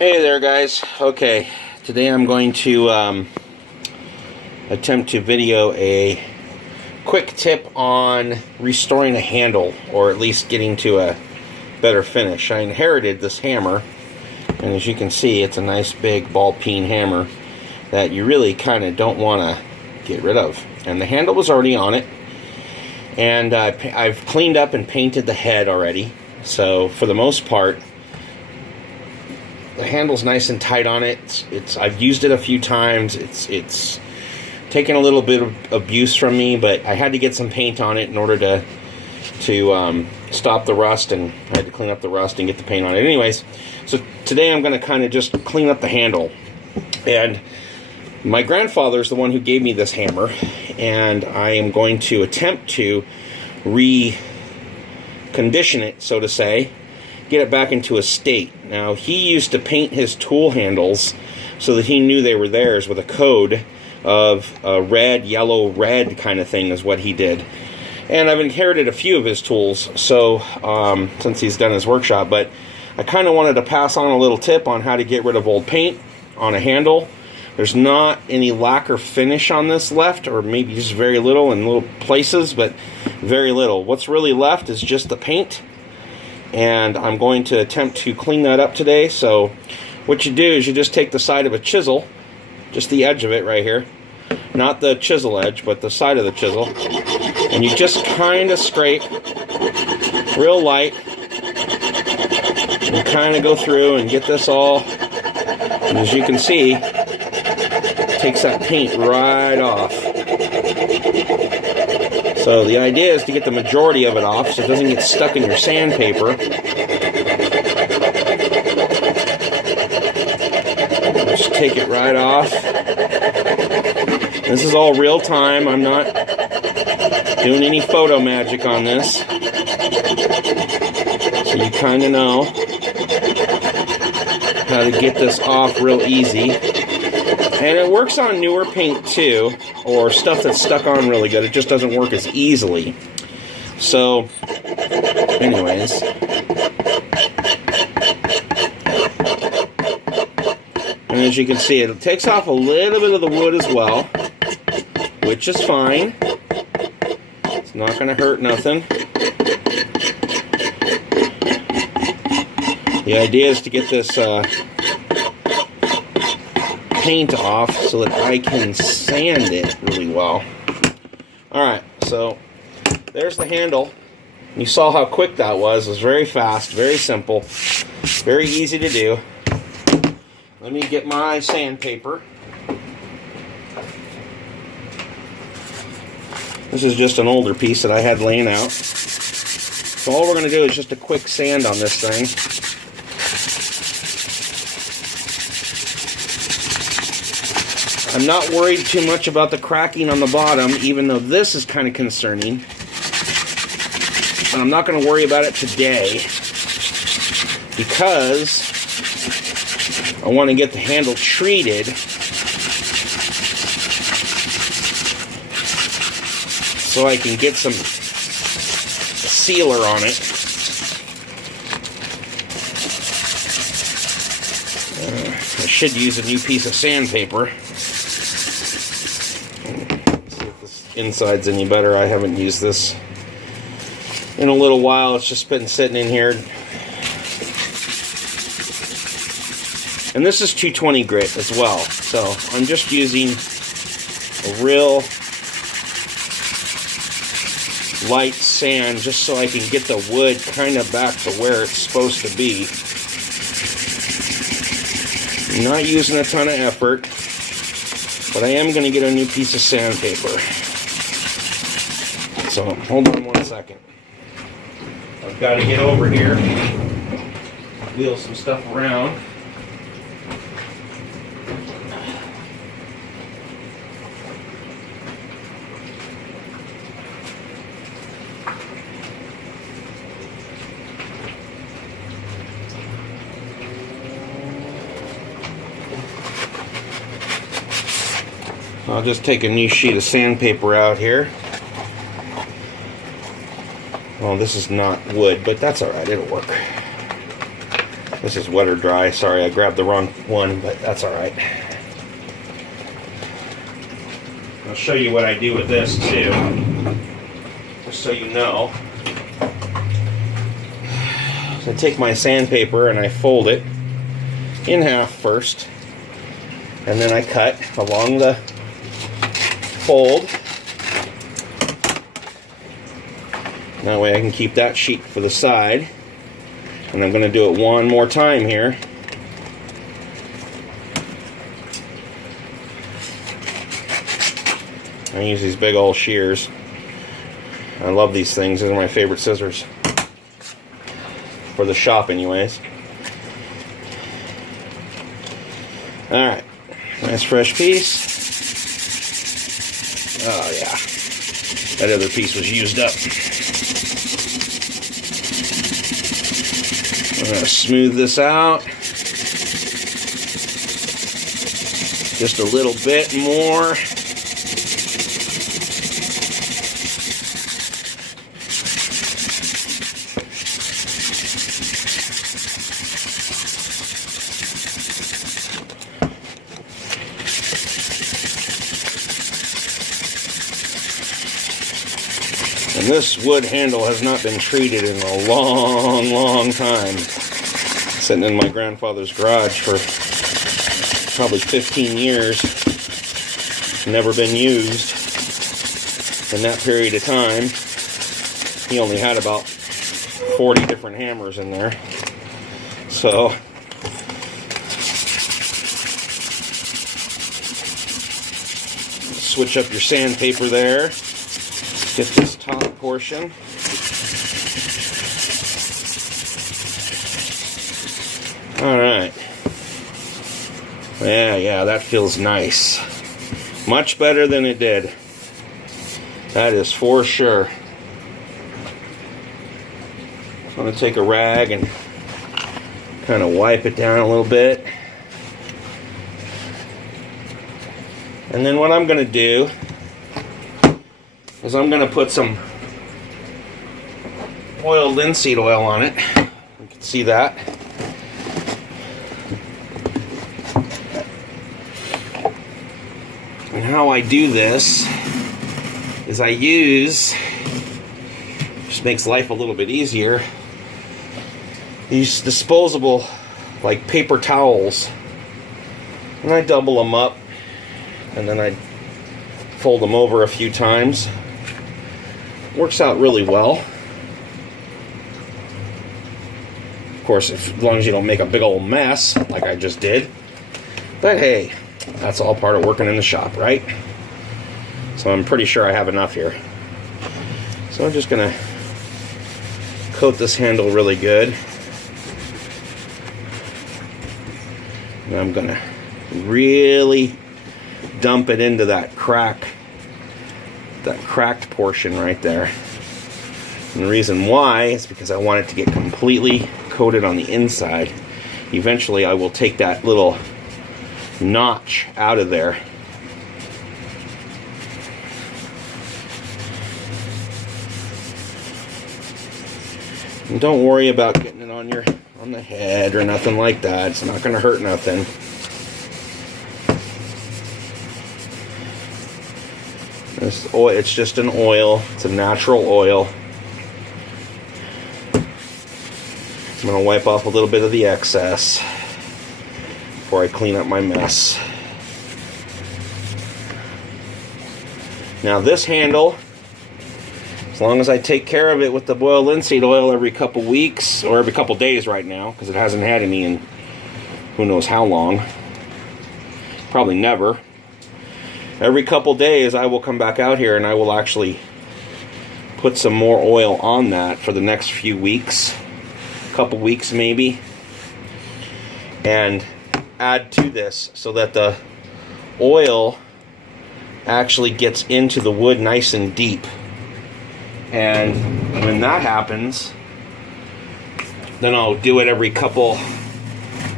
Hey there, guys. Okay, today I'm going to attempt to video a quick tip on restoring a handle, or at least getting to a better finish. I inherited this hammer, and as you can see, it's a nice big ball-peen hammer that you really kind of don't want to get rid of. And the handle was already on it, and I've cleaned up and painted the head already, so for the most part, the handle's nice and tight on it. I've used it a few times. It's taken a little bit of abuse from me, but I had to get some paint on it in order to stop the rust, and I had to clean up the rust and get the paint on it. Anyways, so today I'm going to kind of just clean up the handle. And my grandfather's the one who gave me this hammer, and I am going to attempt to recondition it, so to say, get it back into a state. Now, he used to paint his tool handles so that he knew they were theirs with a code of red, yellow, red kind of thing is what he did. And I've inherited a few of his tools, so since he's done his workshop, but I kind of wanted to pass on a little tip on how to get rid of old paint on a handle. There's not any lacquer finish on this left, or maybe just very little in little places, but very little. What's really left is just the paint, and I'm going to attempt to clean that up today. So what you do is you just take the side of a chisel, just the edge of it right here, not the chisel edge, but the side of the chisel, and you just kind of scrape real light and kind of go through and get this all, and as you can see, it takes that paint right off. So the idea is to get the majority of it off so it doesn't get stuck in your sandpaper. Just take it right off. This is all real time. I'm not doing any photo magic on this. So you kind of know how to get this off real easy. And it works on newer paint too, or stuff that's stuck on really good. It just doesn't work as easily. So, anyways. And as you can see, it takes off a little bit of the wood as well, which is fine. It's not going to hurt nothing. The idea is to get this paint off so that I can sand it really well. Alright, so there's the handle. You saw how quick that was. It was very fast, very simple, very easy to do. Let me get my sandpaper. This is just an older piece that I had laying out. So all we're going to do is just a quick sand on this thing. I'm not worried too much about the cracking on the bottom, even though this is kind of concerning. And I'm not going to worry about it today because I want to get the handle treated so I can get some sealer on it. I should use a new piece of sandpaper. Inside's any better. I haven't used this in a little while. It's just been sitting in here. And this is 220 grit as well. So I'm just using a real light sand just so I can get the wood kind of back to where it's supposed to be. I'm not using a ton of effort, but I am going to get a new piece of sandpaper. So, hold on one second. I've got to get over here, wheel some stuff around. I'll just take a new sheet of sandpaper out here. Well, this is not wood, but that's alright, it'll work. This is wet or dry. Sorry, I grabbed the wrong one, but that's all right. I'll show you what I do with this too, just so you know. So I take my sandpaper and I fold it in half first, and then I cut along the fold. That way I can keep that sheet for the side. And I'm going to do it one more time here. I use these big old shears. I love these things. These are my favorite scissors. For the shop anyways. Alright. Nice fresh piece. Oh yeah. That other piece was used up. I'm going to smooth this out. Just a little bit more. And this wood handle has not been treated in a long, long time. Sitting in my grandfather's garage for probably 15 years. Never been used. In that period of time, he only had about 40 different hammers in there. So, switch up your sandpaper there. Get this top portion. Alright. Yeah, that feels nice. Much better than it did. That is for sure. I'm going to take a rag and kind of wipe it down a little bit. And then what I'm going to do is I'm going to put some oiled linseed oil on it. You can see that. And how I do this is I use, just makes life a little bit easier, these disposable like paper towels, and I double them up and then I fold them over a few times. Works out really well. Of course, as long as you don't make a big old mess like I just did. But hey, that's all part of working in the shop, right? So I'm pretty sure I have enough here. So I'm just gonna coat this handle really good. And I'm gonna really dump it into that cracked portion right there. And the reason why is because I want it to get completely coated on the inside. Eventually I will take that little notch out of there. And don't worry about getting it on the head or nothing like that. It's not going to hurt nothing. This oil, it's just an oil. It's a natural oil. I'm going to wipe off a little bit of the excess before I clean up my mess. Now this handle, as long as I take care of it with the boiled linseed oil every couple weeks, or every couple days right now, because it hasn't had any in who knows how long, probably never. Every couple days I will come back out here and I will actually put some more oil on that for the next few weeks, couple weeks maybe, and add to this so that the oil actually gets into the wood nice and deep. And when that happens, then I'll do it every couple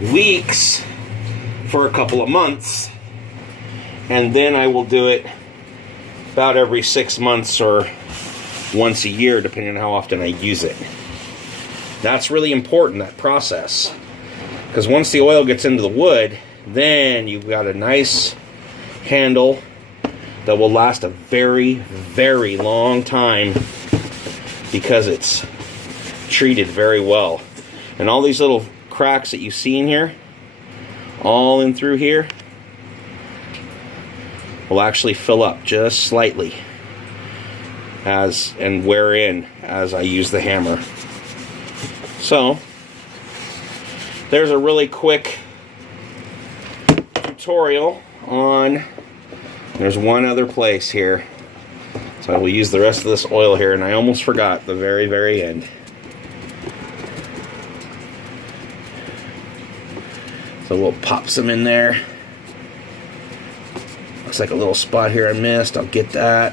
weeks for a couple of months, and then I will do it about every 6 months or once a year, depending on how often I use it. That's really important, that process. Because once the oil gets into the wood, then you've got a nice handle that will last a very, very long time because it's treated very well. And all these little cracks that you see in here, all in through here, will actually fill up just slightly and wear in as I use the hammer. So there's a really quick tutorial on, there's one other place here. So I will use the rest of this oil here, and I almost forgot the very, very end. So we'll pop some in there. Looks like a little spot here I missed. I'll get that.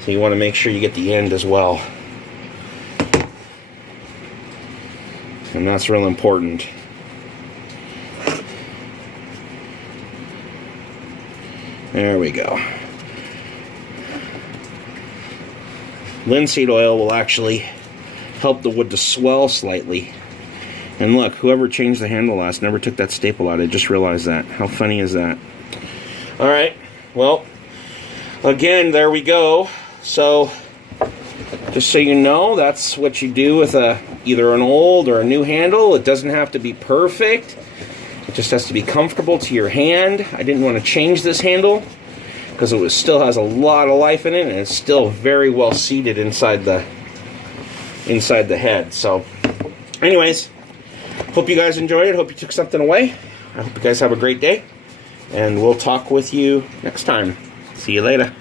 So you want to make sure you get the end as well. And that's real important. There we go. Linseed oil will actually help the wood to swell slightly. And look, whoever changed the handle last never took that staple out. I just realized that. How funny is that? Alright, well, again, there we go. So, just so you know, that's what you do with either an old or a new handle. It doesn't have to be perfect. It just has to be comfortable to your hand. I didn't want to change this handle because it still has a lot of life in it, and it's still very well seated inside the head. So, anyways, hope you guys enjoyed it. Hope you took something away. I hope you guys have a great day, and we'll talk with you next time. See you later.